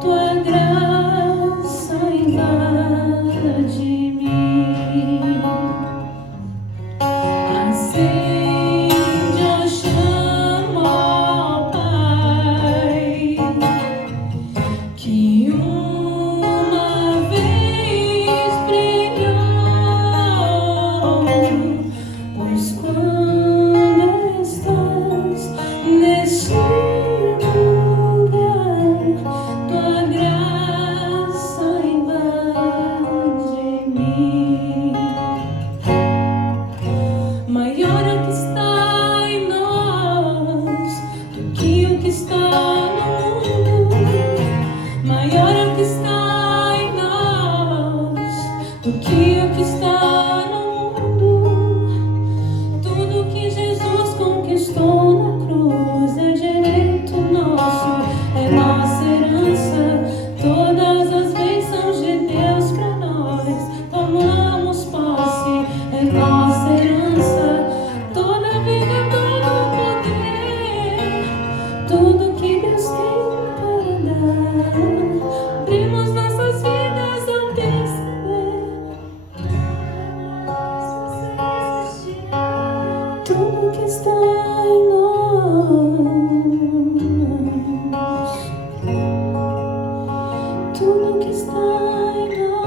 Tua graça invade. tudo que está em nós.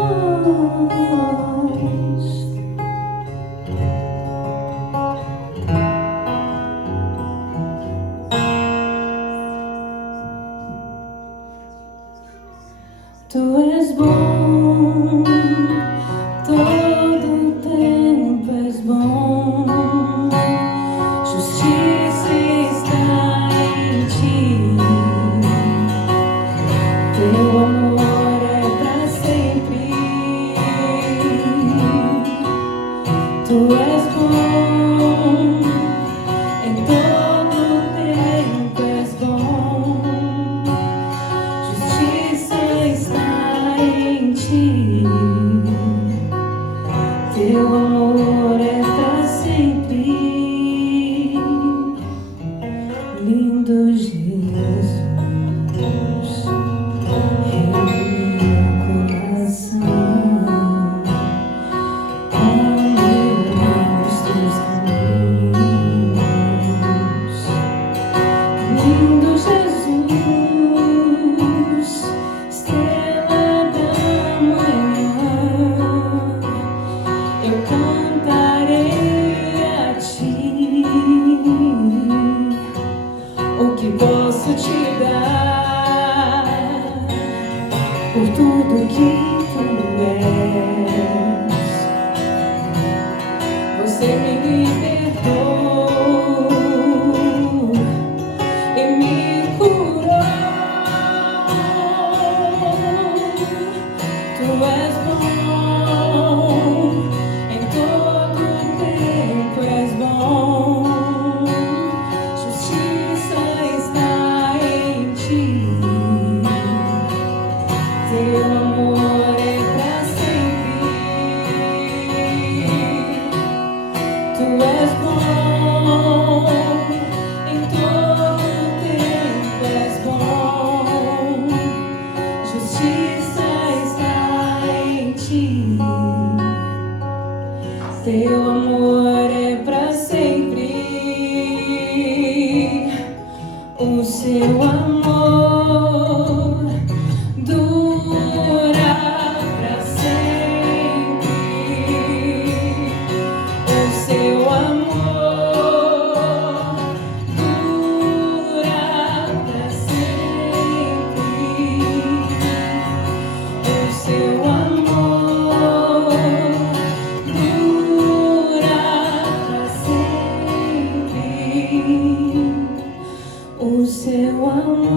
Tu és bom, todo tempo és bom. Justiça está em ti. Teu amor é para sempre. Tu és bom, em todo tempo és bom. Justiça está em ti. Teu amor é para sempre. Lindo Jesus, meu coração, os teus caminhos. Lindo Jesus, estrela da manhã, eu cantarei a ti. O que posso te dar por tudo que tu és? Você me libertou e me curou. Tu és bom, em todo tempo és bom. Justiça está em ti. Teu amor é para sempre. Tu és bom, em todo tempo és bom. Justiça está em ti. Teu amor é para sempre. O seu amor dura para sempre. O seu amor dura para sempre. O seu amor dura para sempre. O seu amor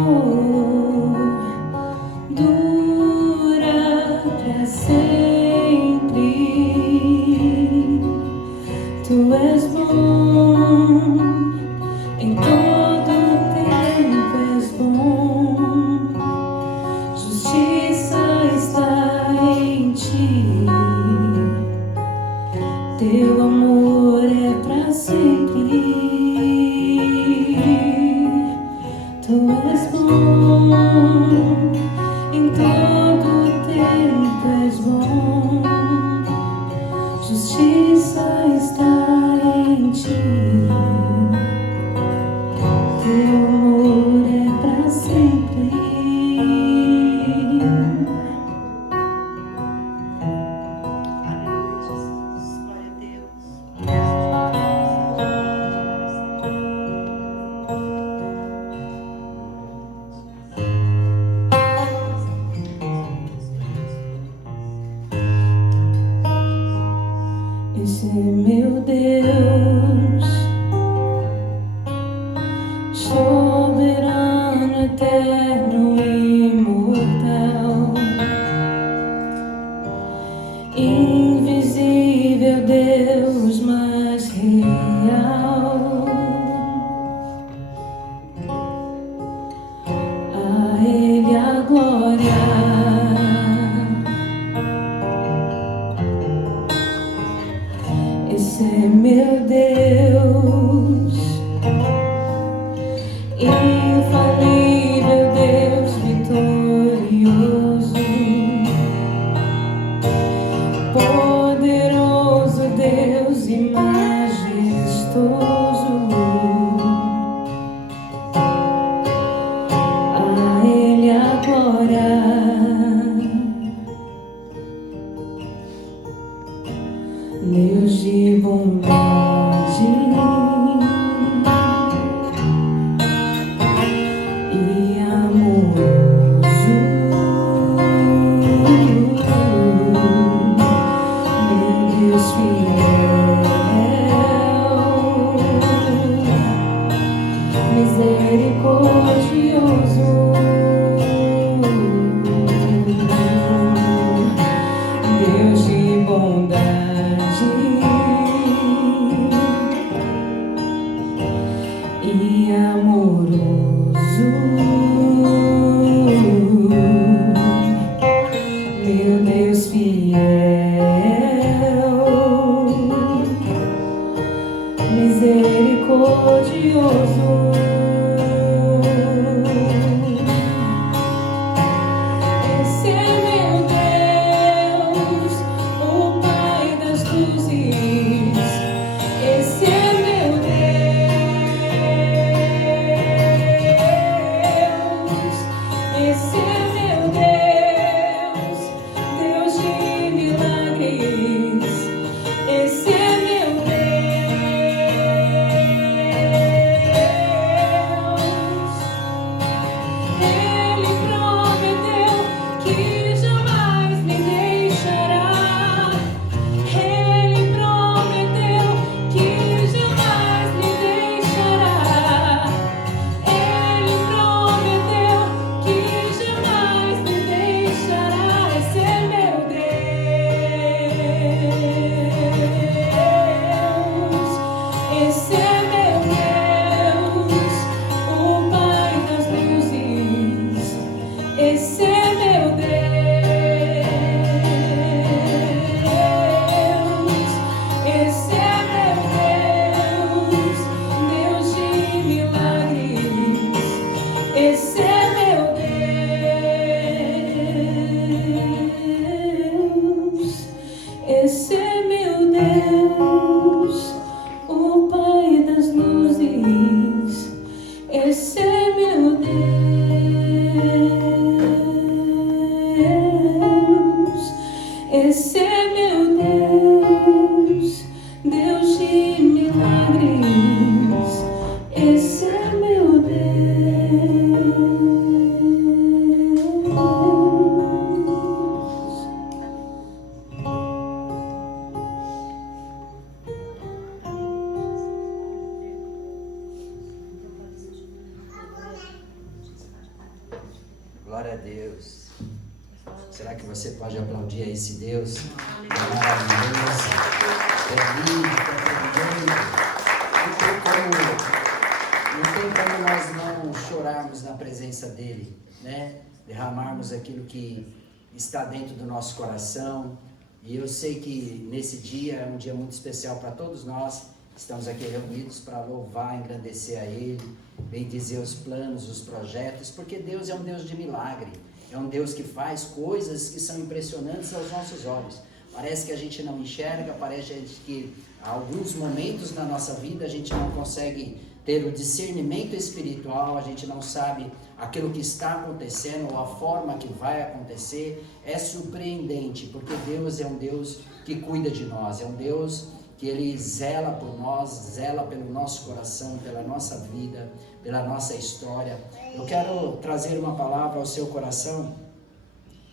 grandioso. Esse é meu Deus, o Pai das luzes. Esse é meu Deus. Esse é meu Deus, Deus de milagres. Esse é meu Deus. Ele prometeu que jamais me deixará. Ele prometeu que jamais me deixará. Ele prometeu que jamais me deixará. Esse é meu Deus. Esse é meu Deus, o Pai das luzes. Esse é meu Deus. Esse é meu Deus, Deus de milagres. Esse é meu Deus. Esse é meu Deus, o Pai das luzes. Esse é meu Deus. Esse é meu Deus, Deus de milagres. Esse é meu Deus. Glória a Deus. Será que você pode aplaudir a esse Deus? É maravilhoso, é lindo, é maravilhoso. Não tem como nós não chorarmos na presença dele, né? Derramarmos aquilo que está dentro do nosso coração. E eu sei que nesse dia é um dia muito especial para todos nós. Estamos aqui reunidos para louvar, engrandecer a Ele, bendizer os planos, os projetos, porque Deus é um Deus de milagre, é um Deus que faz coisas que são impressionantes aos nossos olhos. Parece que a gente não enxerga, parece que em alguns momentos na nossa vida a gente não consegue ter o discernimento espiritual, a gente não sabe aquilo que está acontecendo ou a forma que vai acontecer. É surpreendente, porque Deus é um Deus que cuida de nós, é um Deus que Ele zela por nós, zela pelo nosso coração, pela nossa vida, pela nossa história. Eu quero trazer uma palavra ao seu coração,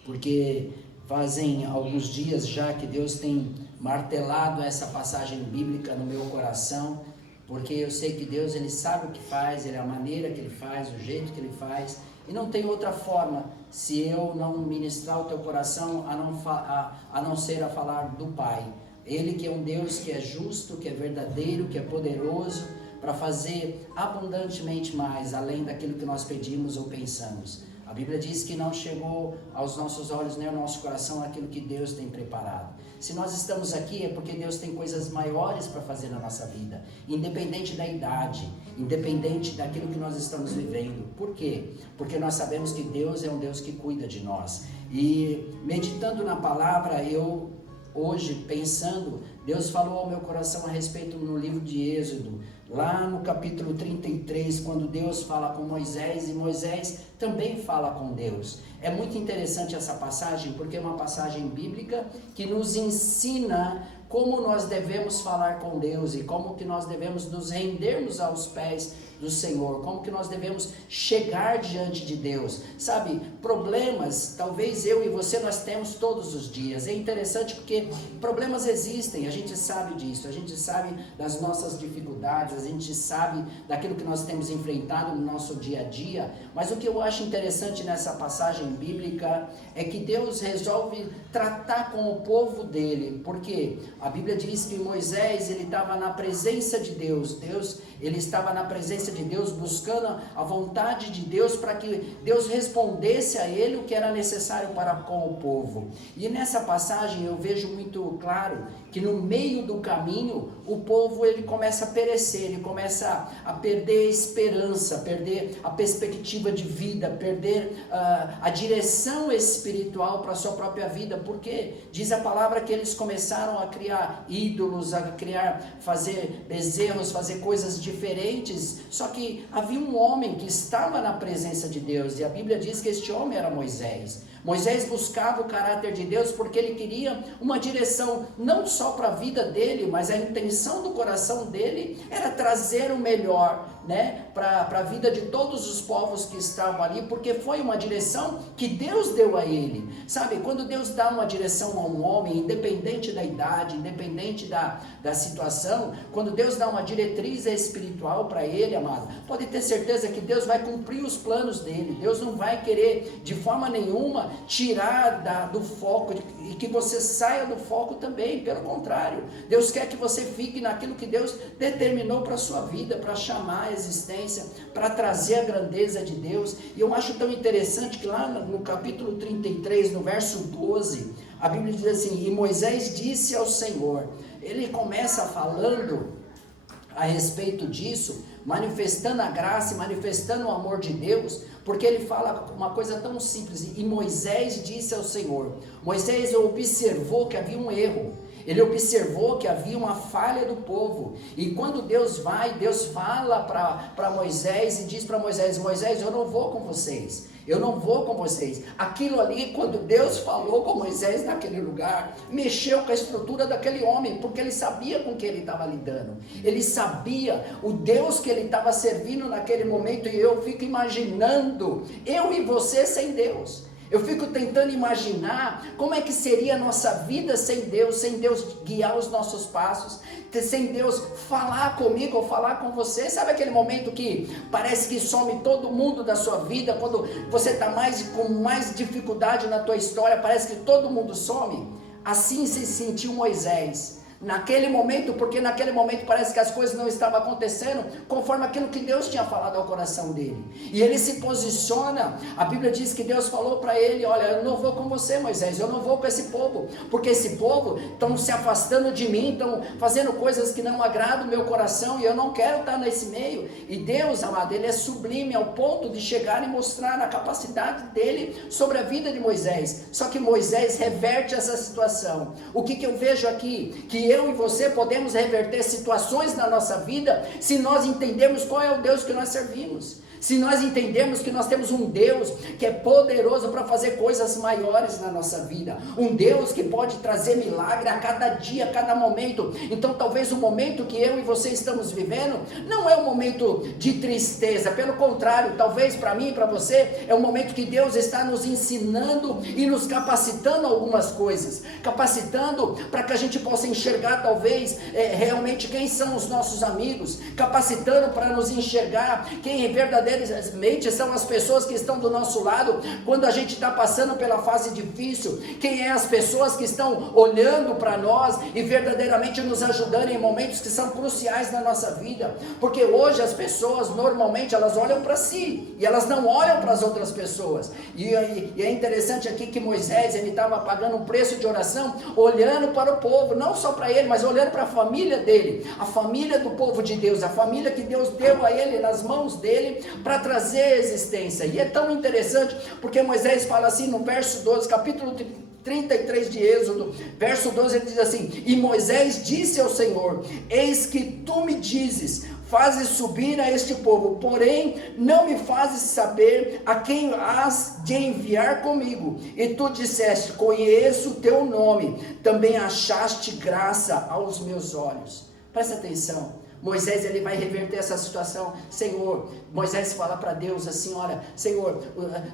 porque fazem alguns dias já que Deus tem martelado essa passagem bíblica no meu coração, porque eu sei que Deus, Ele sabe o que faz, Ele é a maneira que Ele faz, o jeito que Ele faz, e não tem outra forma, se eu não ministrar o teu coração, a não ser a falar do Pai. Ele que é um Deus que é justo, que é verdadeiro, que é poderoso, para fazer abundantemente mais, além daquilo que nós pedimos ou pensamos. A Bíblia diz que não chegou aos nossos olhos nem ao nosso coração aquilo que Deus tem preparado. Se nós estamos aqui é porque Deus tem coisas maiores para fazer na nossa vida, independente da idade, independente daquilo que nós estamos vivendo. Por quê? Porque nós sabemos que Deus é um Deus que cuida de nós. E meditando na palavra, eu hoje pensando, Deus falou ao meu coração a respeito no livro de Êxodo, lá no capítulo 33, quando Deus fala com Moisés e Moisés também fala com Deus. É muito interessante essa passagem, porque é uma passagem bíblica que nos ensina como nós devemos falar com Deus e como que nós devemos nos rendermos aos pés do Senhor, como que nós devemos chegar diante de Deus. Sabe, problemas, talvez eu e você nós temos todos os dias. É interessante porque problemas existem, a gente sabe disso, a gente sabe das nossas dificuldades, a gente sabe daquilo que nós temos enfrentado no nosso dia a dia, mas o que eu acho interessante nessa passagem bíblica é que Deus resolve tratar com o povo dele. Por quê? A Bíblia diz que Moisés, ele estava na presença de Deus. Ele estava na presença de Deus, buscando a vontade de Deus, para que Deus respondesse a ele o que era necessário para com o povo. E nessa passagem eu vejo muito claro que no meio do caminho, o povo ele começa a perecer, ele começa a perder a esperança, perder a perspectiva de vida, perder a direção espiritual para a sua própria vida, porque diz a palavra que eles começaram a criar ídolos, fazer bezerros, fazer coisas diferentes. Só que havia um homem que estava na presença de Deus, e a Bíblia diz que este homem era Moisés. Moisés buscava o caráter de Deus porque ele queria uma direção não só para a vida dele, mas a intenção do coração dele era trazer o melhor, né, para a vida de todos os povos que estavam ali, porque foi uma direção que Deus deu a ele. Sabe, quando Deus dá uma direção a um homem, independente da idade, independente da situação, quando Deus dá uma diretriz espiritual para ele, amado, pode ter certeza que Deus vai cumprir os planos dele. Deus não vai querer de forma nenhuma tirar do foco, e que você saia do foco também. Pelo contrário, Deus quer que você fique naquilo que Deus determinou para a sua vida, para chamar a existência, para trazer a grandeza de Deus. E eu acho tão interessante que lá no capítulo 33, no verso 12, a Bíblia diz assim: e Moisés disse ao Senhor. Ele começa falando a respeito disso, manifestando a graça e manifestando o amor de Deus, porque ele fala uma coisa tão simples: e Moisés disse ao Senhor. Moisés observou que havia um erro, ele observou que havia uma falha do povo, e quando Deus fala para Moisés e diz para Moisés: Moisés, eu não vou com vocês. Eu não vou com vocês. Aquilo ali, quando Deus falou com Moisés naquele lugar, mexeu com a estrutura daquele homem, porque ele sabia com que ele estava lidando. Ele sabia o Deus que ele estava servindo naquele momento. E eu fico imaginando, eu e você sem Deus. Eu fico tentando imaginar como é que seria a nossa vida sem Deus guiar os nossos passos, sem Deus falar comigo ou falar com você. Sabe aquele momento que parece que some todo mundo da sua vida, quando você está com mais dificuldade na tua história, parece que todo mundo some? Assim se sentiu Moisés naquele momento, porque naquele momento parece que as coisas não estavam acontecendo conforme aquilo que Deus tinha falado ao coração dele. E ele se posiciona. A Bíblia diz que Deus falou para ele: olha, eu não vou com você, Moisés, eu não vou com esse povo, porque esse povo estão se afastando de mim, estão fazendo coisas que não agradam o meu coração, e eu não quero estar nesse meio. E Deus, amado, ele é sublime ao ponto de chegar e mostrar a capacidade dele sobre a vida de Moisés. Só que Moisés reverte essa situação. O que eu vejo aqui? Que eu e você podemos reverter situações na nossa vida se nós entendermos qual é o Deus que nós servimos. Se nós entendemos que nós temos um Deus que é poderoso para fazer coisas maiores na nossa vida, um Deus que pode trazer milagre a cada dia, a cada momento. Então talvez o momento que eu e você estamos vivendo não é um momento de tristeza, pelo contrário, talvez para mim e para você é um momento que Deus está nos ensinando e nos capacitando algumas coisas, capacitando para que a gente possa enxergar talvez realmente quem são os nossos amigos, capacitando para nos enxergar quem é verdadeiramente são as pessoas que estão do nosso lado quando a gente está passando pela fase difícil, quem é as pessoas que estão olhando para nós e verdadeiramente nos ajudando em momentos que são cruciais na nossa vida. Porque hoje as pessoas normalmente elas olham para si e elas não olham para as outras pessoas. E é interessante aqui que Moisés, ele estava pagando um preço de oração, olhando para o povo, não só para ele, mas olhando para a família dele, a família do povo de Deus, a família que Deus deu a ele nas mãos dele para trazer a existência. E é tão interessante porque Moisés fala assim no verso 12, capítulo 33 de Êxodo, verso 12, ele diz assim: e Moisés disse ao Senhor: eis que tu me dizes, fazes subir a este povo, porém não me fazes saber a quem has de enviar comigo. E tu disseste: conheço o teu nome, também achaste graça aos meus olhos. Presta atenção. Moisés, ele vai reverter essa situação. Senhor, Moisés fala para Deus assim: olha, Senhor,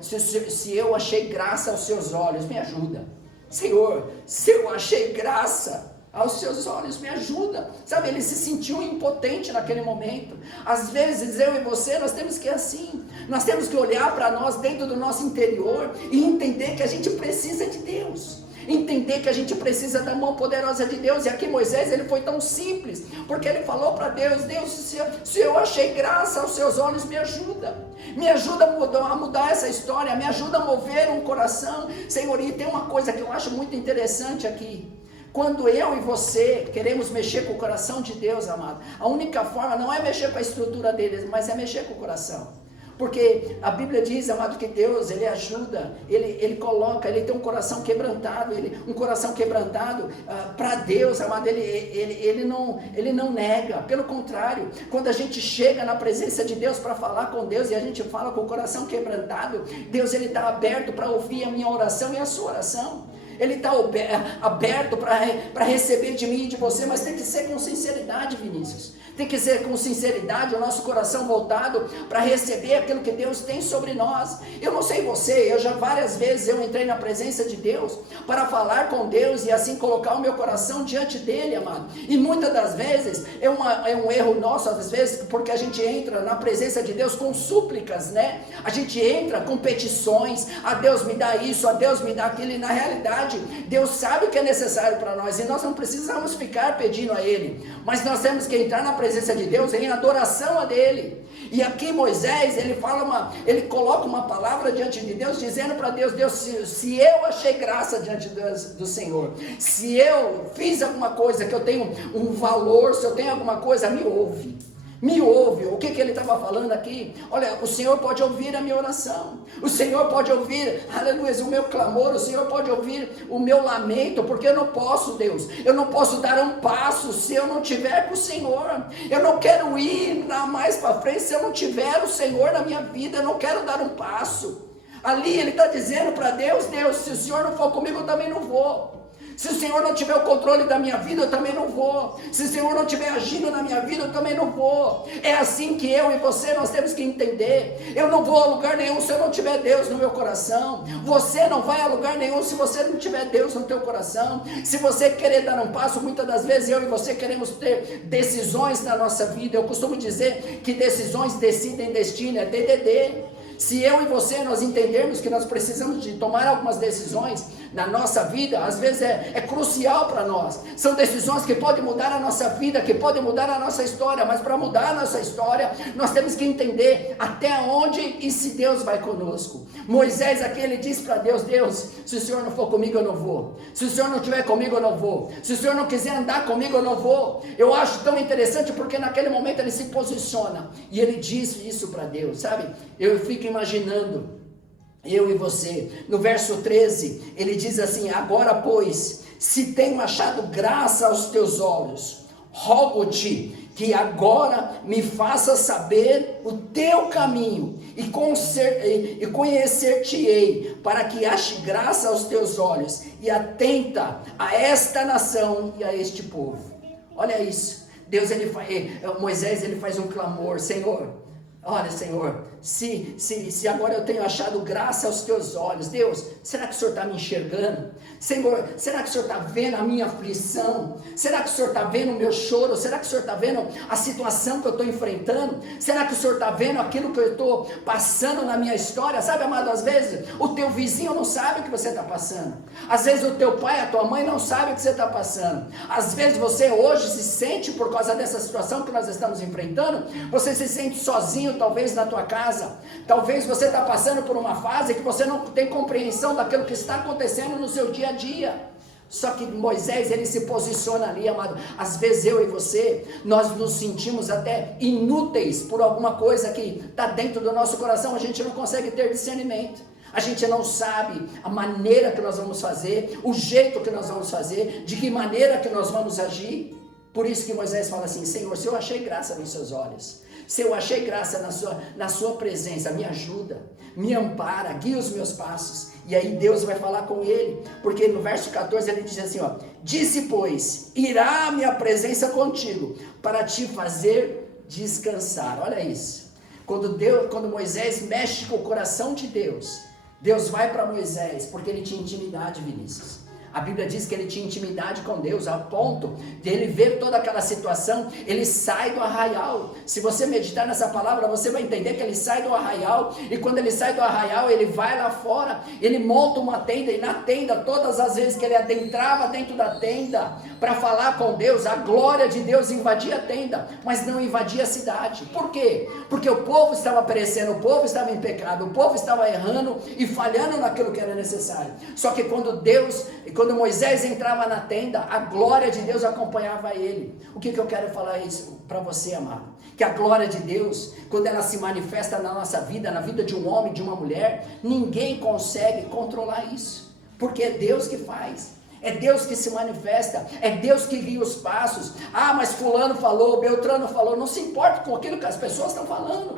se eu achei graça aos seus olhos, me ajuda. Senhor, se eu achei graça aos seus olhos, me ajuda. Sabe, ele se sentiu impotente naquele momento. Às vezes eu e você, nós temos que ir assim. Nós temos que olhar para nós dentro do nosso interior e entender que a gente precisa de Deus. entender que a gente precisa da mão poderosa de Deus. E aqui Moisés, ele foi tão simples, porque ele falou para Deus: Deus, se eu achei graça aos seus olhos, me ajuda a mudar essa história, me ajuda a mover um coração, Senhor. E tem uma coisa que eu acho muito interessante aqui. Quando eu e você queremos mexer com o coração de Deus, amado, a única forma não é mexer com a estrutura deles, mas é mexer com o coração. Porque a Bíblia diz, amado, que Deus, Ele ajuda, Ele coloca, Ele tem um coração quebrantado, um coração quebrantado para Deus, amado, ele não nega. Pelo contrário, quando a gente chega na presença de Deus para falar com Deus, e a gente fala com o coração quebrantado, Deus, Ele está aberto para ouvir a minha oração e a sua oração. Ele está aberto para receber de mim e de você, mas tem que ser com sinceridade, Vinícius. Tem que ser com sinceridade, o nosso coração voltado para receber aquilo que Deus tem sobre nós. Eu não sei você, várias vezes eu entrei na presença de Deus para falar com Deus e assim colocar o meu coração diante dele, amado. E muitas das vezes é um erro nosso, às vezes, porque a gente entra na presença de Deus com súplicas, né? A gente entra com petições: a Deus me dá isso, a Deus me dá aquilo, e na realidade Deus sabe o que é necessário para nós, e nós não precisamos ficar pedindo a Ele, mas nós temos que entrar na presença de Deus em adoração a dele. E aqui Moisés, ele coloca uma palavra diante de Deus, dizendo para Deus: Deus, se eu achei graça diante do Senhor, se eu fiz alguma coisa, que eu tenho um valor, se eu tenho alguma coisa, me ouve. O que ele estava falando aqui? Olha, o Senhor pode ouvir a minha oração, o Senhor pode ouvir, aleluia, o meu clamor, o Senhor pode ouvir o meu lamento, porque eu não posso, Deus, eu não posso dar um passo se eu não tiver com o Senhor. Eu não quero ir mais para frente se eu não tiver o Senhor na minha vida. Eu não quero dar um passo. Ali ele está dizendo para Deus: Deus, se o Senhor não for comigo, eu também não vou. Se o Senhor não tiver o controle da minha vida, eu também não vou. Se o Senhor não tiver agindo na minha vida, eu também não vou. É assim que eu e você, nós temos que entender. Eu não vou a lugar nenhum se eu não tiver Deus no meu coração. Você não vai a lugar nenhum se você não tiver Deus no teu coração. Se você querer dar um passo, muitas das vezes eu e você queremos ter decisões na nossa vida. Eu costumo dizer que decisões decidem destino, é DDD. Se eu e você nós entendermos que nós precisamos de tomar algumas decisões na nossa vida, às vezes é crucial para nós. São decisões que podem mudar a nossa vida, que podem mudar a nossa história, mas para mudar a nossa história, nós temos que entender até onde e se Deus vai conosco. Moisés aqui, ele diz para Deus: Deus, se o Senhor não for comigo, eu não vou. Se o Senhor não estiver comigo, eu não vou. Se o Senhor não quiser andar comigo, eu não vou. Eu acho tão interessante porque naquele momento ele se posiciona e ele diz isso para Deus, sabe? Eu fico imaginando, eu e você, no verso 13, ele diz assim: agora pois, se tenho achado graça aos teus olhos, rogo-te que agora me faça saber o teu caminho e conhecer-te-ei, para que ache graça aos teus olhos e atenta a esta nação e a este povo. Olha isso, Moisés ele faz um clamor: Senhor, olha, Senhor, se agora eu tenho achado graça aos teus olhos, Deus, será que o Senhor está me enxergando? Senhor, será que o Senhor está vendo a minha aflição? Será que o Senhor está vendo o meu choro? Será que o Senhor está vendo a situação que eu estou enfrentando? Será que o Senhor está vendo aquilo que eu estou passando na minha história? Sabe, amado, às vezes o teu vizinho não sabe o que você está passando. Às vezes o teu pai, a tua mãe não sabe o que você está passando. Às vezes você hoje se sente, por causa dessa situação que nós estamos enfrentando, você se sente sozinho, talvez na tua casa. Talvez você está passando por uma fase que você não tem compreensão daquilo que está acontecendo no seu dia a dia. Só que Moisés, ele se posiciona ali, amado. Às vezes eu e você, nós nos sentimos até inúteis por alguma coisa que está dentro do nosso coração. A gente não consegue ter discernimento. A gente não sabe a maneira que nós vamos fazer, o jeito que nós vamos fazer, de que maneira que nós vamos agir. Por isso que Moisés fala assim: Senhor, se eu achei graça nos seus olhos, se eu achei graça na sua presença, me ajuda, me ampara, guia os meus passos. E aí Deus vai falar com ele, porque no verso 14 ele diz assim, ó: disse, pois, irá a minha presença contigo, para te fazer descansar. Olha isso, quando Moisés mexe com o coração de Deus, Deus vai para Moisés, porque ele tinha intimidade, Vinícius. A Bíblia diz que ele tinha intimidade com Deus, a ponto de ele ver toda aquela situação, ele sai do arraial. Se você meditar nessa palavra, você vai entender que ele sai do arraial, e quando ele sai do arraial, ele vai lá fora, ele monta uma tenda, e na tenda, todas as vezes que ele adentrava dentro da tenda, para falar com Deus, a glória de Deus invadia a tenda, mas não invadia a cidade. Por quê? Porque o povo estava perecendo, o povo estava em pecado, o povo estava errando e falhando naquilo que era necessário. Só que quando Moisés entrava na tenda, a glória de Deus acompanhava ele. O que eu quero falar isso para você, amado? Que a glória de Deus, quando ela se manifesta na nossa vida, na vida de um homem, de uma mulher, ninguém consegue controlar isso, porque é Deus que faz. É Deus que se manifesta, é Deus que guia os passos. Ah, mas fulano falou, Beltrano falou. Não se importe com aquilo que as pessoas estão falando.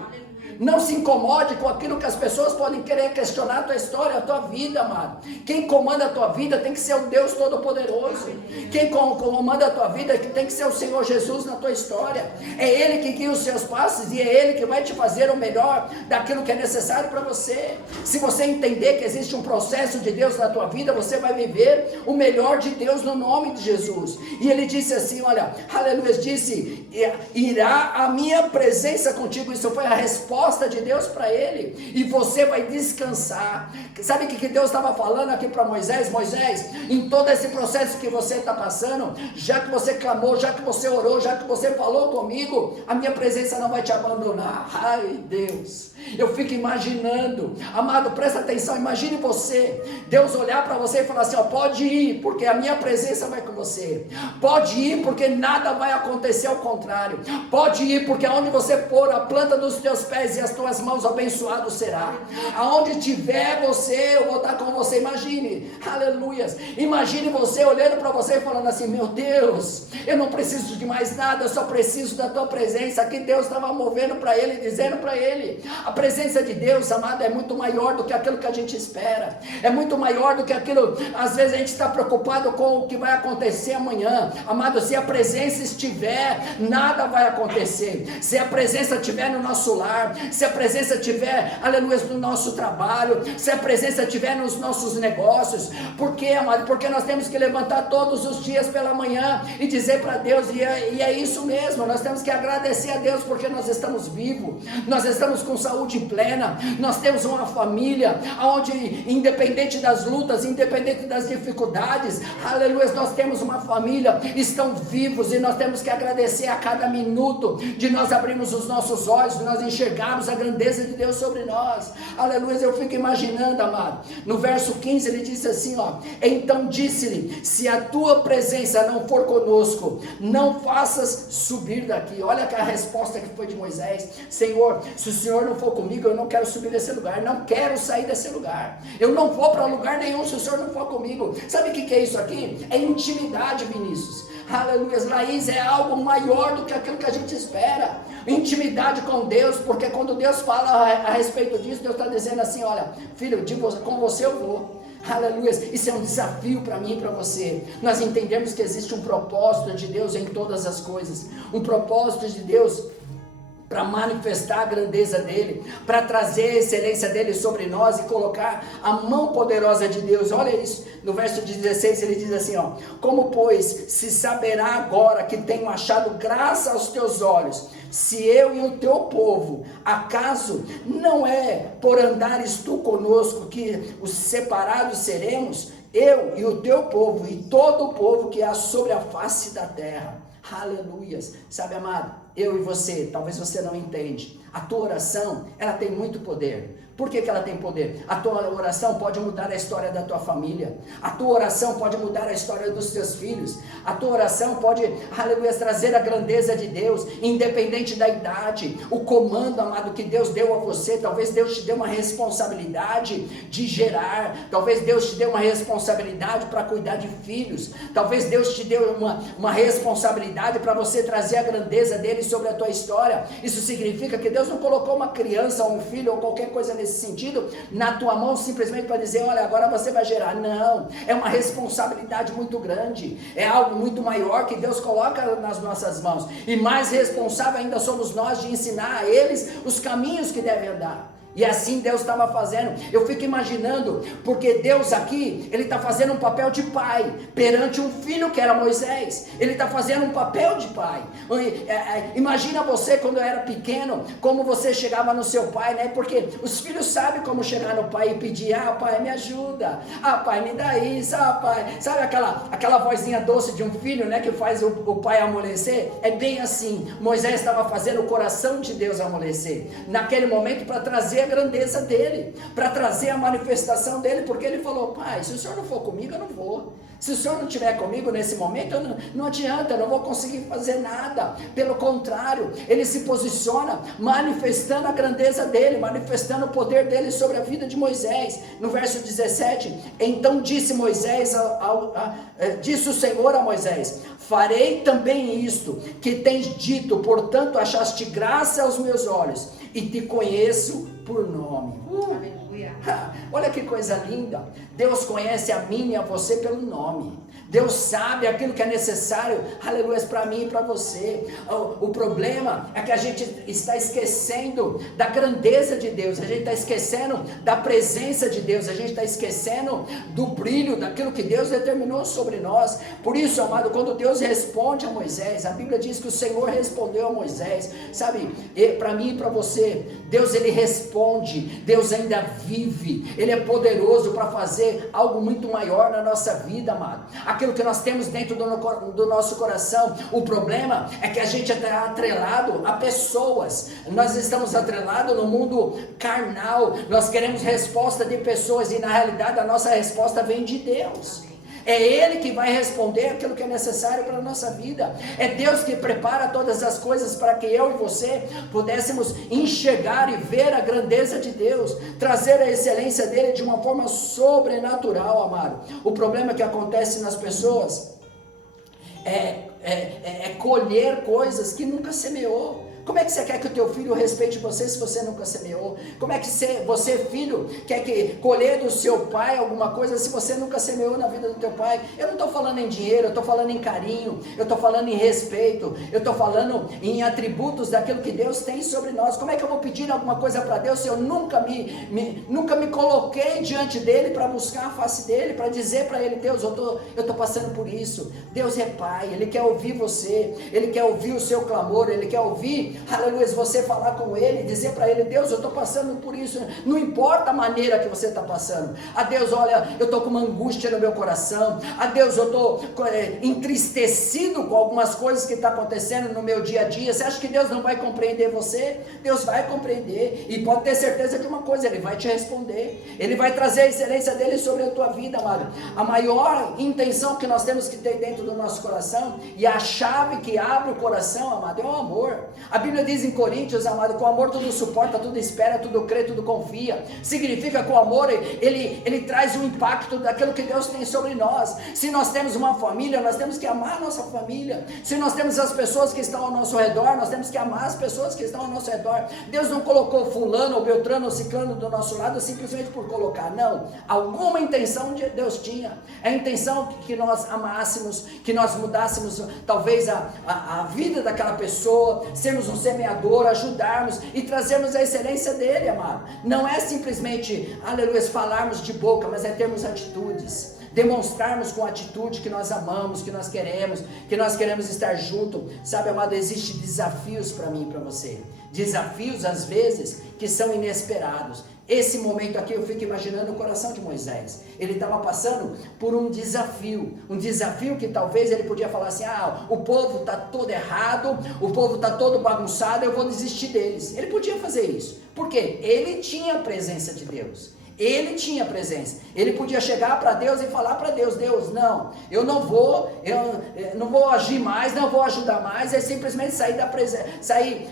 Não se incomode com aquilo que as pessoas podem querer questionar a tua história, a tua vida, amado. Quem comanda a tua vida tem que ser o Deus Todo-Poderoso. Quem comanda a tua vida tem que ser o Senhor Jesus na tua história. É Ele que guia os seus passos e é Ele que vai te fazer o melhor daquilo que é necessário para você. Se você entender que existe um processo de Deus na tua vida, você vai viver o melhor de Deus no nome de Jesus. E Ele disse assim, olha, aleluia, disse, irá a minha presença contigo. Isso foi a resposta de Deus para ele, e você vai descansar. Sabe o que Deus estava falando aqui para Moisés? Moisés, em todo esse processo que você está passando, já que você clamou, já que você orou, já que você falou comigo, a minha presença não vai te abandonar. Ai Deus, eu fico imaginando, amado, presta atenção, imagine você, Deus olhar para você e falar assim, ó, pode ir, porque a minha presença vai com você. Pode ir, porque nada vai acontecer ao contrário. Pode ir, porque aonde você pôr a planta dos teus pés e as tuas mãos, abençoado será. Aonde tiver você, eu vou estar com você. Imagine, aleluias, imagine você olhando para você e falando assim, meu Deus, eu não preciso de mais nada, eu só preciso da tua presença. Aqui Deus estava movendo para ele, dizendo para ele, a presença de Deus, amado, é muito maior do que aquilo que a gente espera, é muito maior do que aquilo, às vezes a gente está preocupado com o que vai acontecer amanhã. Amado, se a presença estiver, nada vai acontecer. Se a presença estiver no nosso lar, se a presença estiver, aleluia, no nosso trabalho, se a presença estiver nos nossos negócios. Por quê, amado? Porque nós temos que levantar todos os dias pela manhã e dizer para Deus, e é isso mesmo, nós temos que agradecer a Deus porque nós estamos vivos, nós estamos com saúde plena, nós temos uma família, onde independente das lutas, independente das dificuldades, aleluia, nós temos uma família, estão vivos, e nós temos que agradecer a cada minuto de nós abrirmos os nossos olhos, de nós enxergarmos a grandeza de Deus sobre nós. Aleluia, eu fico imaginando, amado, no verso 15 ele disse assim, ó, então disse-lhe, se a tua presença não for conosco, não faças subir daqui. Olha que a resposta que foi de Moisés, Senhor, se o Senhor não for comigo, eu não quero subir desse lugar, não quero sair desse lugar, eu não vou para lugar nenhum se o Senhor não for comigo. Sabe o que é isso aqui? É intimidade, Vinícius. Aleluia, Laís, é algo maior do que aquilo que a gente espera. Intimidade com Deus, porque quando Deus fala a respeito disso, Deus está dizendo assim, olha, filho, com você eu vou. Aleluia, isso é um desafio para mim e para você. Nós entendemos que existe um propósito de Deus em todas as coisas, um propósito de Deus para manifestar a grandeza dele, para trazer a excelência dele sobre nós e colocar a mão poderosa de Deus. Olha isso, no verso 16 ele diz assim, ó, como pois se saberá agora que tenho achado graça aos teus olhos, se eu e o teu povo, acaso não é por andares tu conosco que os separados seremos, eu e o teu povo e todo o povo que há sobre a face da terra. Aleluias, sabe, amado, eu e você, talvez você não entende, a tua oração, ela tem muito poder. Por que ela tem poder? A tua oração pode mudar a história da tua família, a tua oração pode mudar a história dos teus filhos, a tua oração pode, aleluia, trazer a grandeza de Deus, independente da idade, o comando, amado, que Deus deu a você. Talvez Deus te dê uma responsabilidade de gerar, talvez Deus te dê uma responsabilidade para cuidar de filhos, talvez Deus te dê uma responsabilidade para você trazer a grandeza dele sobre a tua história. Isso significa que Deus não colocou uma criança ou um filho ou qualquer coisa nesse sentido na tua mão simplesmente para dizer, olha, agora você vai gerar. Não, é uma responsabilidade muito grande, é algo muito maior que Deus coloca nas nossas mãos, e mais responsável ainda somos nós de ensinar a eles os caminhos que devem andar. E assim Deus estava fazendo. Eu fico imaginando, porque Deus aqui, Ele está fazendo um papel de pai, perante um filho que era Moisés. Ele está fazendo um papel de pai. Imagina você quando eu era pequeno, como você chegava no seu pai, né? Porque os filhos sabem como chegar no pai e pedir: ah, pai, me ajuda, ah, pai, me dá isso, ah, pai. Sabe aquela vozinha doce de um filho, né? Que faz o pai amolecer? É bem assim. Moisés estava fazendo o coração de Deus amolecer, naquele momento, para trazer a grandeza dele, para trazer a manifestação dele, porque ele falou: pai, se o senhor não for comigo, eu não vou. Se o senhor não estiver comigo nesse momento, não adianta, eu não vou conseguir fazer nada. Pelo contrário, ele se posiciona manifestando a grandeza dele, manifestando o poder dele sobre a vida de Moisés. No verso 17, então disse Moisés, disse o Senhor a Moisés: farei também isto que tens dito, portanto achaste graça aos meus olhos, e te conheço por nome. Aleluia. Olha que coisa linda. Deus conhece a mim e a você pelo nome. Deus sabe aquilo que é necessário, aleluia, para mim e para você. O problema é que a gente está esquecendo da grandeza de Deus, a gente está esquecendo da presença de Deus, a gente está esquecendo do brilho, daquilo que Deus determinou sobre nós. Por isso, amado, quando Deus responde a Moisés, a Bíblia diz que o Senhor respondeu a Moisés, sabe, para mim e para você, Deus, ele responde, Deus ainda vive, ele é poderoso para fazer algo muito maior na nossa vida, amado. Aquilo que nós temos dentro do nosso coração, o problema é que a gente está atrelado a pessoas, nós estamos atrelados no mundo carnal, nós queremos resposta de pessoas, e na realidade a nossa resposta vem de Deus. É Ele que vai responder aquilo que é necessário para a nossa vida. É Deus que prepara todas as coisas para que eu e você pudéssemos enxergar e ver a grandeza de Deus, trazer a excelência dele de uma forma sobrenatural, amado. O problema que acontece nas pessoas é colher coisas que nunca semeou. Como é que você quer que o teu filho respeite você se você nunca semeou? Como é que você, filho, quer que colher do seu pai alguma coisa se você nunca semeou na vida do teu pai? Eu não estou falando em dinheiro, eu estou falando em carinho, eu estou falando em respeito, eu estou falando em atributos daquilo que Deus tem sobre nós. Como é que eu vou pedir alguma coisa para Deus se eu nunca me coloquei diante dele para buscar a face dele, para dizer para ele: Deus, eu estou passando por isso. Deus é pai, ele quer ouvir você, ele quer ouvir o seu clamor, ele quer ouvir, aleluia, você falar com ele, dizer para ele: Deus, eu estou passando por isso, não importa a maneira que você está passando. A Deus, olha, eu estou com uma angústia no meu coração. A Deus, eu estou entristecido com algumas coisas que estão acontecendo no meu dia a dia. Você acha que Deus não vai compreender você? Deus vai compreender, e pode ter certeza de uma coisa: ele vai te responder, ele vai trazer a excelência dele sobre a tua vida, amado. A maior intenção que nós temos que ter dentro do nosso coração, e a chave que abre o coração, amado, é o amor. A Bíblia diz em Coríntios, amado, com o amor tudo suporta, tudo espera, tudo crê, tudo confia. Significa que o amor, ele traz um impacto daquilo que Deus tem sobre nós. Se nós temos uma família, nós temos que amar a nossa família. Se nós temos as pessoas que estão ao nosso redor, nós temos que amar as pessoas que estão ao nosso redor. Deus não colocou fulano ou beltrano ou ciclano do nosso lado simplesmente por colocar, não. Alguma intenção Deus tinha. É a intenção que nós amássemos, que nós mudássemos talvez a vida daquela pessoa, sermos um semeador, ajudarmos e trazermos a excelência dele, amado. Não é simplesmente, aleluia, falarmos de boca, mas é termos atitudes, demonstrarmos com atitude que nós amamos, que nós queremos estar junto. Sabe, amado, existem desafios para mim e para você, desafios às vezes que são inesperados. Esse momento aqui eu fico imaginando o coração de Moisés. Ele estava passando por um desafio que talvez ele podia falar assim: o povo está todo errado, o povo está todo bagunçado, eu vou desistir deles. Ele podia fazer isso, porque ele tinha a presença de Deus. Ele tinha presença, ele podia chegar para Deus e falar para Deus: Deus, não, eu não vou agir mais, não vou ajudar mais, é simplesmente sair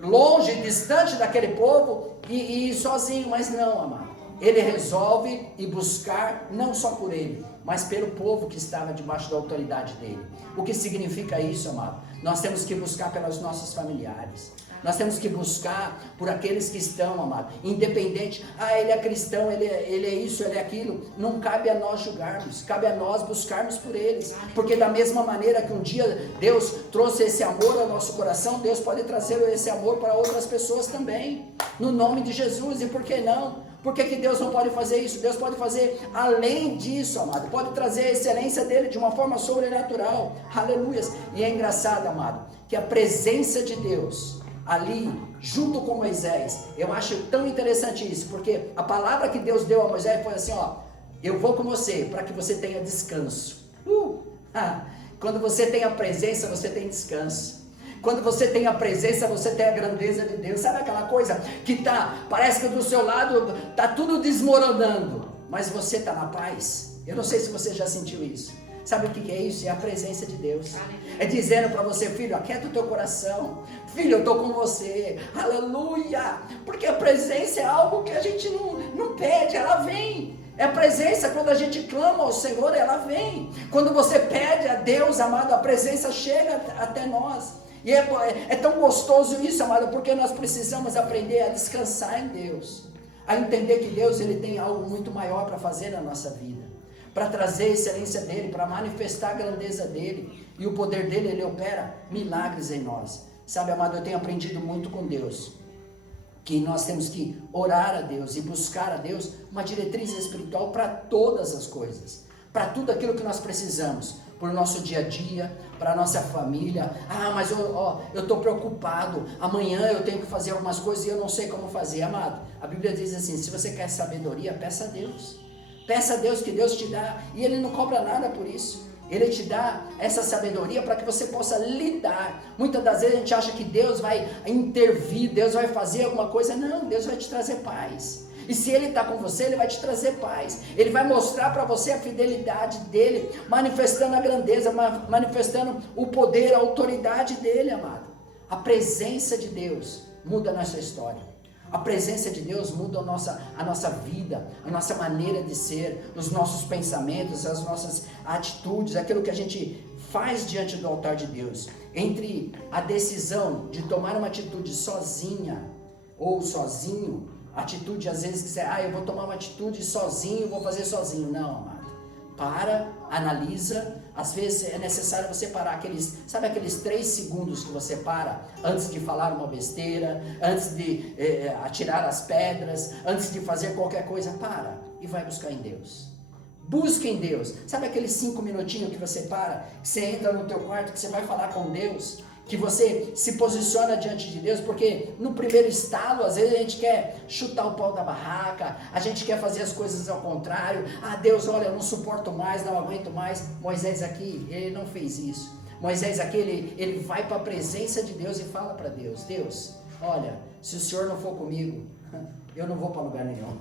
longe, distante daquele povo e ir sozinho. Mas não, amado, ele resolve ir buscar não só por ele, mas pelo povo que estava debaixo da autoridade dele. O que significa isso, amado? Nós temos que buscar pelos nossos familiares. Nós temos que buscar por aqueles que estão, amado, independente, ele é cristão, ele é isso, ele é aquilo, não cabe a nós julgarmos, cabe a nós buscarmos por eles, porque da mesma maneira que um dia Deus trouxe esse amor ao nosso coração, Deus pode trazer esse amor para outras pessoas também, no nome de Jesus. E por que não? Por que Deus não pode fazer isso? Deus pode fazer além disso, amado. Pode trazer a excelência dele de uma forma sobrenatural. Aleluias. E é engraçado, amado, que a presença de Deus ali, junto com Moisés, eu acho tão interessante isso, porque a palavra que Deus deu a Moisés foi assim, eu vou com você para que você tenha descanso. Quando você tem a presença, você tem descanso. Quando você tem a presença, você tem a grandeza de Deus. Sabe aquela coisa que parece que do seu lado está tudo desmoronando, mas você está na paz? Eu não sei se você já sentiu isso. Sabe o que é isso? É a presença de Deus. É dizendo para você, filho, aquieta o teu coração. Filho, eu estou com você. Aleluia! Porque a presença é algo que a gente não pede, ela vem. É a presença, quando a gente clama ao Senhor, ela vem. Quando você pede a Deus, amado, a presença chega até nós. E é tão gostoso isso, amado, porque nós precisamos aprender a descansar em Deus, a entender que Deus ele tem algo muito maior para fazer na nossa vida, para trazer a excelência dele, para manifestar a grandeza dele, e o poder dele, ele opera milagres em nós. Sabe, amado, eu tenho aprendido muito com Deus, que nós temos que orar a Deus e buscar a Deus uma diretriz espiritual para todas as coisas, para tudo aquilo que nós precisamos, para o nosso dia a dia, para a nossa família. Mas eu estou preocupado, amanhã eu tenho que fazer algumas coisas e eu não sei como fazer. Amado, a Bíblia diz assim, se você quer sabedoria, peça a Deus. Peça a Deus, que Deus te dá, e Ele não cobra nada por isso. Ele te dá essa sabedoria para que você possa lidar. Muitas das vezes a gente acha que Deus vai intervir, Deus vai fazer alguma coisa. Não, Deus vai te trazer paz. E se Ele está com você, Ele vai te trazer paz. Ele vai mostrar para você a fidelidade dEle, manifestando a grandeza, manifestando o poder, a autoridade dEle, amado. A presença de Deus muda a nossa história. A presença de Deus muda a nossa vida, a nossa maneira de ser, os nossos pensamentos, as nossas atitudes, aquilo que a gente faz diante do altar de Deus. Entre a decisão de tomar uma atitude sozinha ou sozinho, atitude às vezes que você, eu vou tomar uma atitude sozinho, vou fazer sozinho. Não, amado. Para, analisa. Às vezes é necessário você parar aqueles 3 segundos que você para antes de falar uma besteira, antes de atirar as pedras, antes de fazer qualquer coisa. Para e vai buscar em Deus. Busca em Deus. Sabe aqueles 5 minutinhos que você para, que você entra no teu quarto, que você vai falar com Deus, que você se posiciona diante de Deus, porque no primeiro estalo, às vezes a gente quer chutar o pau da barraca, a gente quer fazer as coisas ao contrário. Deus, olha, eu não suporto mais, não aguento mais. Moisés aqui, ele não fez isso. Moisés aqui, ele vai para a presença de Deus e fala para Deus, Deus, olha, se o Senhor não for comigo, eu não vou para lugar nenhum.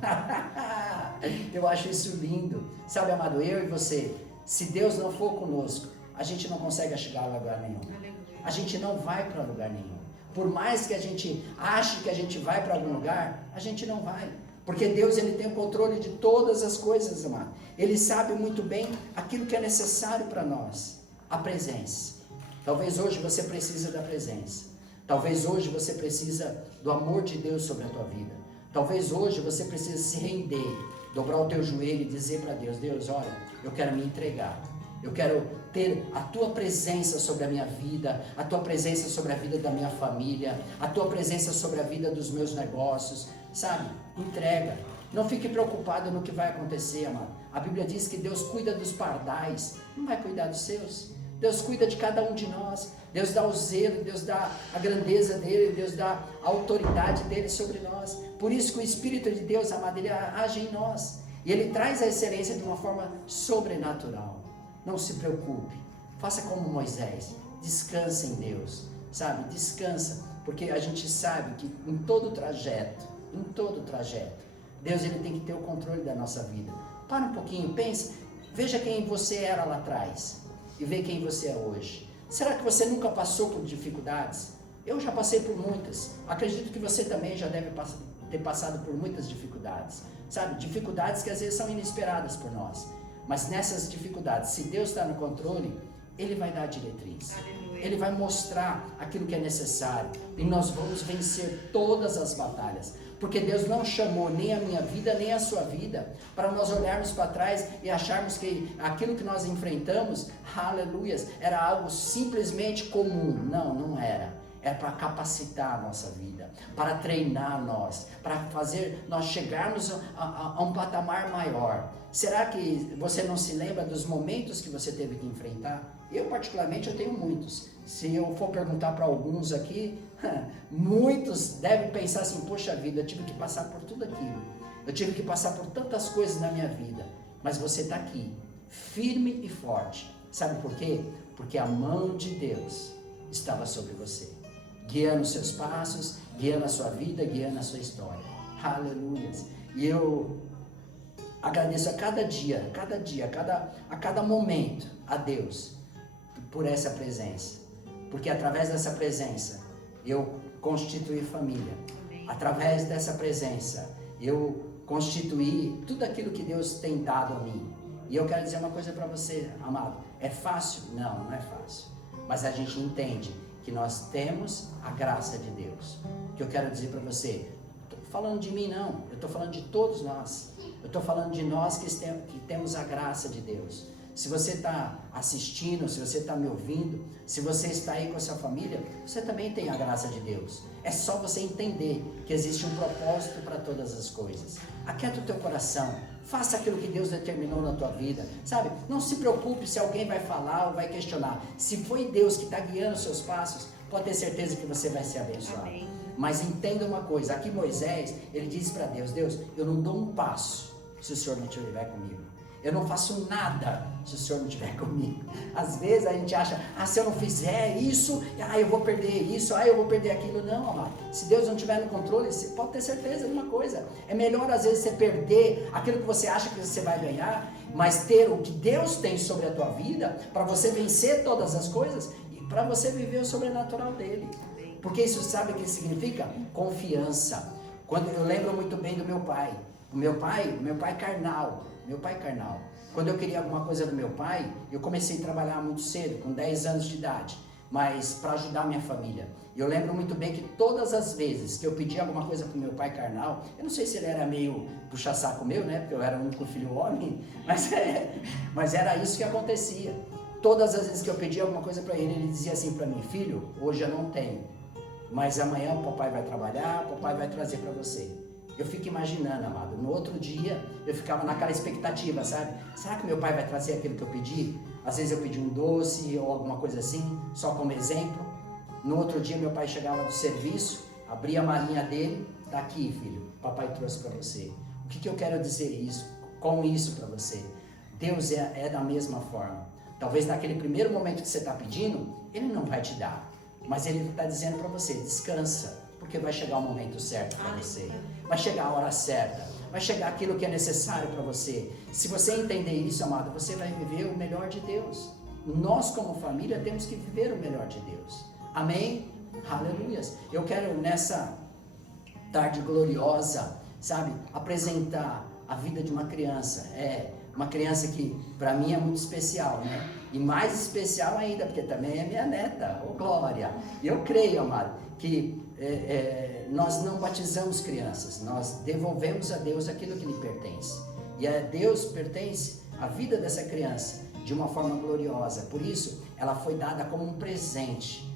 Eu acho isso lindo. Sabe, amado, eu e você, se Deus não for conosco, a gente não consegue chegar a lugar nenhum. A gente não vai para lugar nenhum. Por mais que a gente ache que a gente vai para algum lugar, a gente não vai. Porque Deus, ele tem o controle de todas as coisas, amado. Ele sabe muito bem aquilo que é necessário para nós. A presença. Talvez hoje você precisa da presença. Talvez hoje você precisa do amor de Deus sobre a tua vida. Talvez hoje você precisa se render, dobrar o teu joelho e dizer para Deus, Deus, olha, eu quero me entregar. Eu quero ter a tua presença sobre a minha vida, a tua presença sobre a vida da minha família, a tua presença sobre a vida dos meus negócios, sabe? Entrega. Não fique preocupado no que vai acontecer, amado. A Bíblia diz que Deus cuida dos pardais, não vai cuidar dos seus. Deus cuida de cada um de nós. Deus dá o zelo, Deus dá a grandeza dele, Deus dá a autoridade dele sobre nós. Por isso que o Espírito de Deus, amado, ele age em nós. E ele traz a excelência de uma forma sobrenatural. Não se preocupe, faça como Moisés, descansa em Deus, sabe, descansa, porque a gente sabe que em todo trajeto, Deus ele tem que ter o controle da nossa vida. Para um pouquinho, pense, veja quem você era lá atrás e veja quem você é hoje. Será que você nunca passou por dificuldades? Eu já passei por muitas, acredito que você também já deve ter passado por muitas dificuldades, sabe, dificuldades que às vezes são inesperadas por nós. Mas nessas dificuldades, se Deus está no controle, Ele vai dar a diretriz. Aleluia. Ele vai mostrar aquilo que é necessário. E nós vamos vencer todas as batalhas. Porque Deus não chamou nem a minha vida, nem a sua vida, para nós olharmos para trás e acharmos que aquilo que nós enfrentamos, aleluias, era algo simplesmente comum. Não, não era. É para capacitar a nossa vida, para treinar nós, para fazer nós chegarmos a um patamar maior. Será que você não se lembra dos momentos que você teve que enfrentar? Eu particularmente eu tenho muitos. Se eu for perguntar para alguns aqui, muitos devem pensar assim, poxa vida, eu tive que passar por tudo aquilo. Eu tive que passar por tantas coisas na minha vida. Mas você está aqui, firme e forte. Sabe por quê? Porque a mão de Deus estava sobre você, guiando os seus passos, guiando a sua vida, guiando a sua história. Aleluias. E eu agradeço a cada dia, a cada momento a Deus por essa presença. Porque através dessa presença eu constituí família. Através dessa presença eu constituí tudo aquilo que Deus tem dado a mim. E eu quero dizer uma coisa para você, amado. É fácil? Não, não é fácil. Mas a gente entende que nós temos a graça de Deus. O que eu quero dizer para você, não estou falando de mim não, eu estou falando de todos nós. Eu estou falando de nós que temos a graça de Deus. Se você está assistindo, se você está me ouvindo, se você está aí com a sua família, você também tem a graça de Deus. É só você entender que existe um propósito para todas as coisas. Aquieta o teu coração, faça aquilo que Deus determinou na tua vida, sabe? Não se preocupe se alguém vai falar ou vai questionar. Se foi Deus que está guiando os seus passos, pode ter certeza que você vai ser abençoado. Amém. Mas entenda uma coisa, aqui Moisés, ele disse para Deus, Deus, eu não dou um passo se o Senhor não estiver comigo. Eu não faço nada se o Senhor não estiver comigo. Às vezes a gente acha, se eu não fizer isso, eu vou perder isso, eu vou perder aquilo. Não, amado. Se Deus não estiver no controle, você pode ter certeza de uma coisa. É melhor às vezes você perder aquilo que você acha que você vai ganhar, mas ter o que Deus tem sobre a tua vida, para você vencer todas as coisas e para você viver o sobrenatural dele. Porque isso sabe o que significa? Confiança. Quando eu lembro muito bem do meu pai. O meu pai carnal. Quando eu queria alguma coisa do meu pai, eu comecei a trabalhar muito cedo, com 10 anos de idade, mas para ajudar a minha família. E eu lembro muito bem que todas as vezes que eu pedia alguma coisa para o meu pai carnal, eu não sei se ele era meio puxa-saco meu, né? Porque eu era o único filho homem, mas era isso que acontecia. Todas as vezes que eu pedia alguma coisa para ele, ele dizia assim para mim, filho, hoje eu não tenho, mas amanhã o papai vai trabalhar, o papai vai trazer para você. Eu fico imaginando, amado, no outro dia eu ficava naquela expectativa, sabe? Será que meu pai vai trazer aquilo que eu pedi? Às vezes eu pedi um doce ou alguma coisa assim, só como exemplo. No outro dia meu pai chegava do serviço, abria a malinha dele, tá aqui, filho, papai trouxe para você. O que eu quero dizer com isso para você? Deus é da mesma forma. Talvez naquele primeiro momento que você está pedindo, Ele não vai te dar, mas Ele está dizendo para você, descansa. Porque vai chegar o momento certo para você. Vai chegar a hora certa. Vai chegar aquilo que é necessário para você. Se você entender isso, amado, você vai viver o melhor de Deus. Nós, como família, temos que viver o melhor de Deus. Amém? Aleluias. Eu quero, nessa tarde gloriosa, sabe, apresentar a vida de uma criança. Uma criança que, para mim, é muito especial, né? E mais especial ainda, porque também é minha neta. Ô, Glória! E eu creio, amado, que nós não batizamos crianças, nós devolvemos a Deus aquilo que lhe pertence. E a Deus pertence a vida dessa criança de uma forma gloriosa. Por isso, ela foi dada como um presente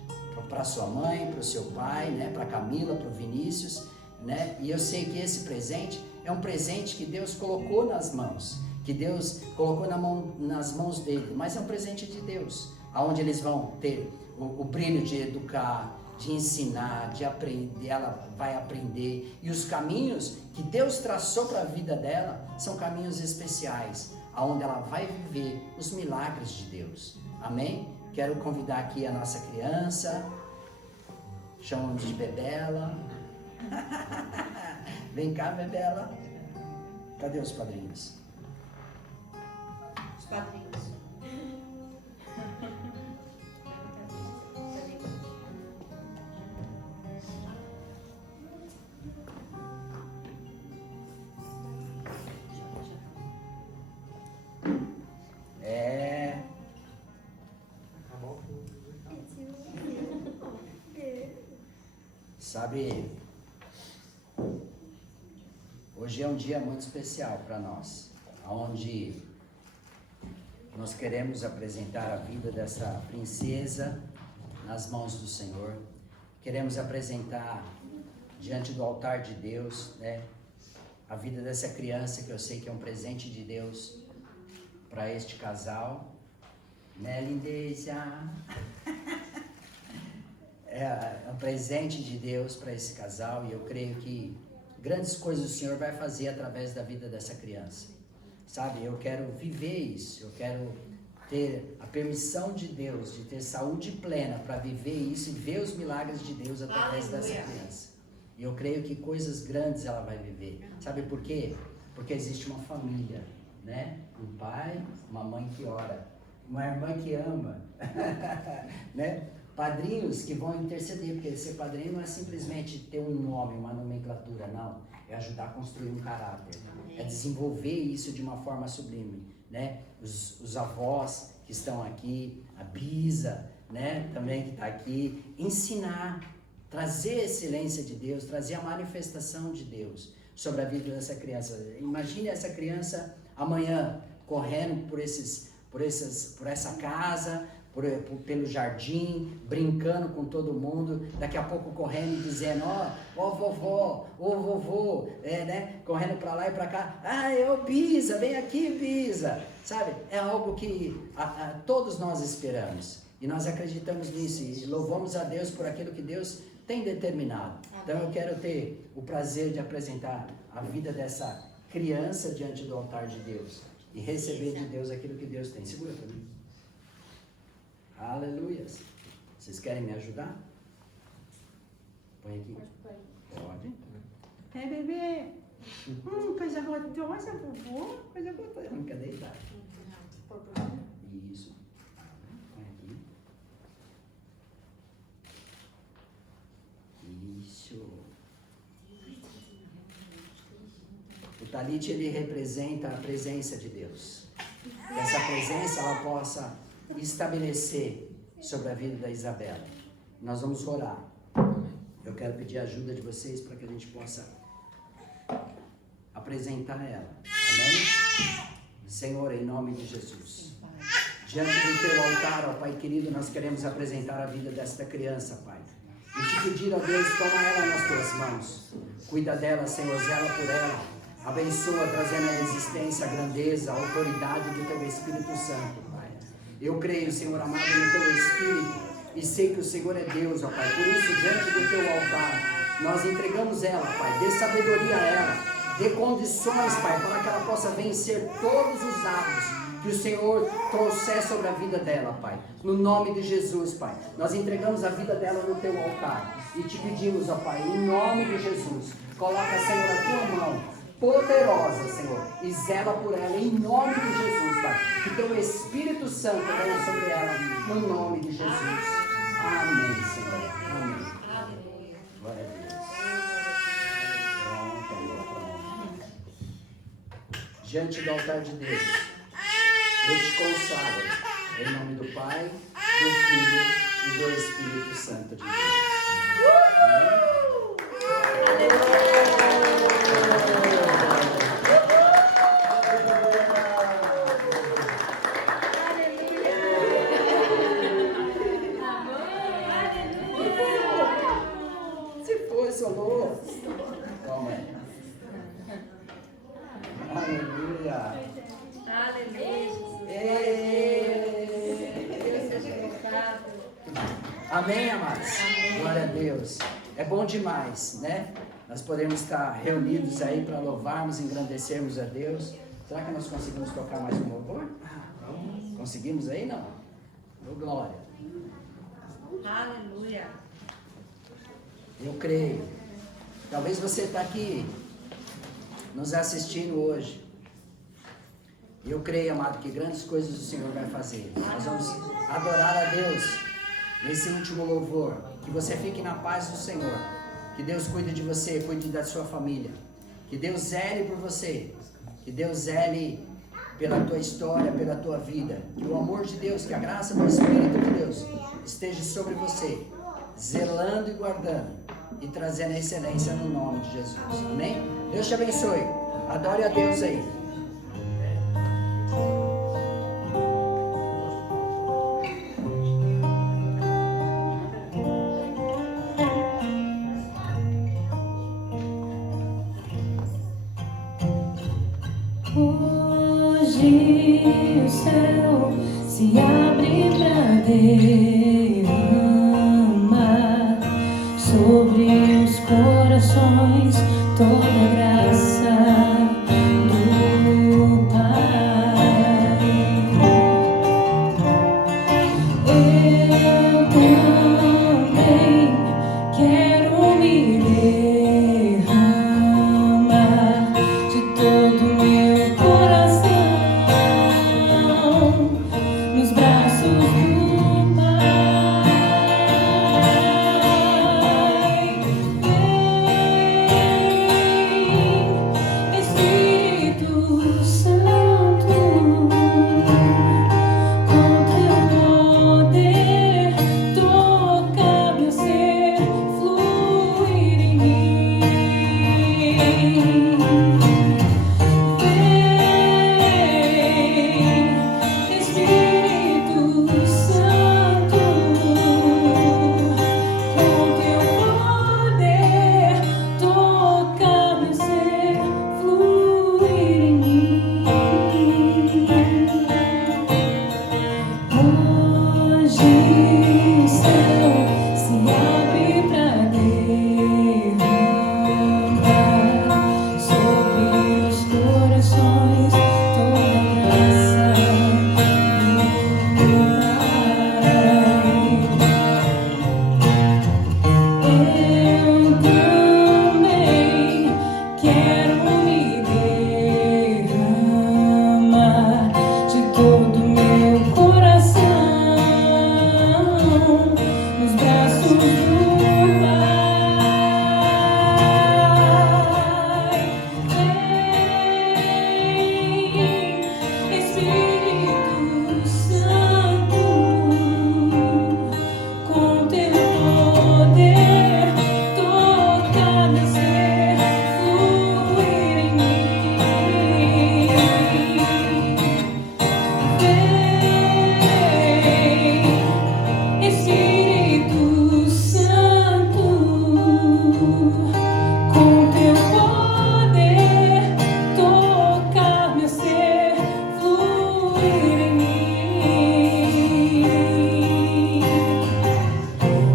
para sua mãe, para o seu pai, né? Para Camila, para o Vinícius, né? E eu sei que esse presente é um presente que Deus colocou nas mãos, que Deus colocou nas mãos dele, mas é um presente de Deus, aonde eles vão ter o brilho de educar, de ensinar, de aprender, ela vai aprender, e os caminhos que Deus traçou para a vida dela são caminhos especiais, aonde ela vai viver os milagres de Deus. Amém? Quero convidar aqui a nossa criança, chamamos de Bebela. Vem cá, Bebela. Cadê os padrinhos? Os padrinhos. Sabe, hoje é um dia muito especial para nós, onde nós queremos apresentar a vida dessa princesa nas mãos do Senhor. Queremos apresentar diante do altar de Deus, né, a vida dessa criança, que eu sei que é um presente de Deus para este casal, né, lindeza? É um presente de Deus para esse casal, e eu creio que grandes coisas o Senhor vai fazer através da vida dessa criança. Sabe, eu quero viver isso, eu quero ter a permissão de Deus, de ter saúde plena para viver isso e ver os milagres de Deus através dessa criança. E eu creio que coisas grandes ela vai viver. Sabe por quê? Porque existe uma família, né? Um pai, uma mãe que ora, uma irmã que ama, né? Padrinhos que vão interceder, porque ser padrinho não é simplesmente ter um nome, uma nomenclatura, não. É ajudar a construir um caráter, é desenvolver isso de uma forma sublime, né? Os avós que estão aqui, a bisa, né? Também que está aqui, ensinar, trazer a excelência de Deus, trazer a manifestação de Deus sobre a vida dessa criança. Imagine essa criança amanhã correndo por essa casa, pelo jardim, brincando com todo mundo, daqui a pouco correndo e dizendo, ó vovó, ô vovô, né? Correndo para lá e para cá, Bisa, vem aqui, Bisa, sabe? É algo que todos nós esperamos, e nós acreditamos nisso, e louvamos a Deus por aquilo que Deus tem determinado. Então eu quero ter o prazer de apresentar a vida dessa criança diante do altar de Deus, e receber de Deus aquilo que Deus tem. Segura para mim. Aleluia. Vocês querem me ajudar? Põe aqui. Pode. É, bebê. Coisa gostosa, vovô. Coisa gostosa. Não quer deitar. Isso. Põe aqui. Isso. O talit, ele representa a presença de Deus. Que essa presença, ela possa estabelecer sobre a vida da Isabela. Nós vamos orar. Eu quero pedir a ajuda de vocês para que a gente possa apresentar ela. Amém? Senhor, em nome de Jesus, diante do teu altar, ó Pai querido, nós queremos apresentar a vida desta criança, Pai, e te pedir, ó Deus, toma ela nas tuas mãos, cuida dela, Senhor, zela por ela, abençoa, trazendo a existência, a grandeza, a autoridade do teu Espírito Santo. Eu creio, Senhor amado, no teu Espírito, e sei que o Senhor é Deus, ó Pai. Por isso, diante do teu altar, nós entregamos ela, Pai. Dê sabedoria a ela, dê condições, Pai, para que ela possa vencer todos os atos que o Senhor trouxer sobre a vida dela, Pai. No nome de Jesus, Pai. Nós entregamos a vida dela no teu altar e te pedimos, ó Pai, em nome de Jesus, coloca, Senhor, a tua mão poderosa, Senhor, e zela por ela em nome de Jesus, Pai, que teu Espírito Santo venha sobre ela no nome de Jesus. Amém, Senhor. Amém. Glória a Deus. Pronto. Diante do altar de Deus, eu te consagro em nome do Pai, do Filho e do Espírito Santo de Deus. Toma aí. Aleluia. Amém, amados? Amém. Glória a Deus. É bom demais, né? Nós podemos estar reunidos aí para louvarmos, engrandecermos a Deus. Será que nós conseguimos tocar mais um louvor? Conseguimos aí? Não? Oh, glória. Aleluia. Eu creio. Talvez você está aqui nos assistindo hoje. Eu creio, amado, que grandes coisas o Senhor vai fazer. Nós vamos adorar a Deus nesse último louvor. Que você fique na paz do Senhor. Que Deus cuide de você, cuide da sua família. Que Deus zele por você. Que Deus zele pela tua história, pela tua vida. Que o amor de Deus, que a graça do Espírito de Deus esteja sobre você, zelando e guardando e trazendo a excelência no nome de Jesus. Amém? Deus te abençoe. Adore a Deus aí. Hoje o céu se abre pra derramar sobre os corações toda a graça do Pai. Eu também quero me derramar de todo o meu coração nos braços do Pai. Vem, Espírito Santo, com teu poder, toca meu ser, fluir em mim. Vem, Espírito Santo, com teu poder, toca meu ser, fluir em mim. Hoje o céu se abre pra derramar sobre os corações toda a graça do Pai. Eu também quero me derramar de todo o meu coração nos braços do Pai. Vem, Espírito Santo, com teu poder, toca meu ser, fluir em mim. Vem, Espírito Santo, com teu poder, toca meu ser, fluir em mim.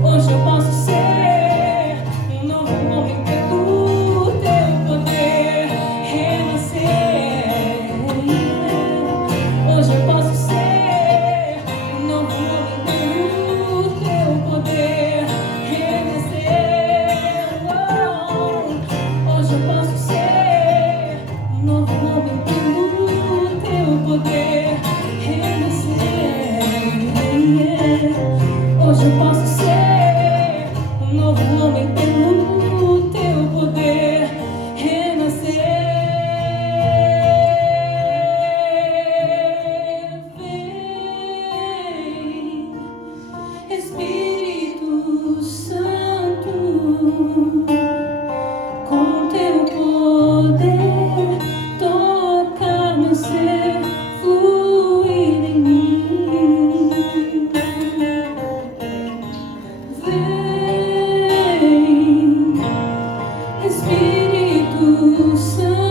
Hoje eu posso ser um novo homem pelo teu poder, renascer. Hoje eu posso ser um novo homem pelo teu poder, renascer. Hoje eu posso ser um novo homem pelo teu poder, renascer. Hoje eu posso ser um novo homem pelo teu poder, renascer. Vem, Espírito Santo, com teu poder, toca meu ser, fluir em mim. Vem, Espírito Santo.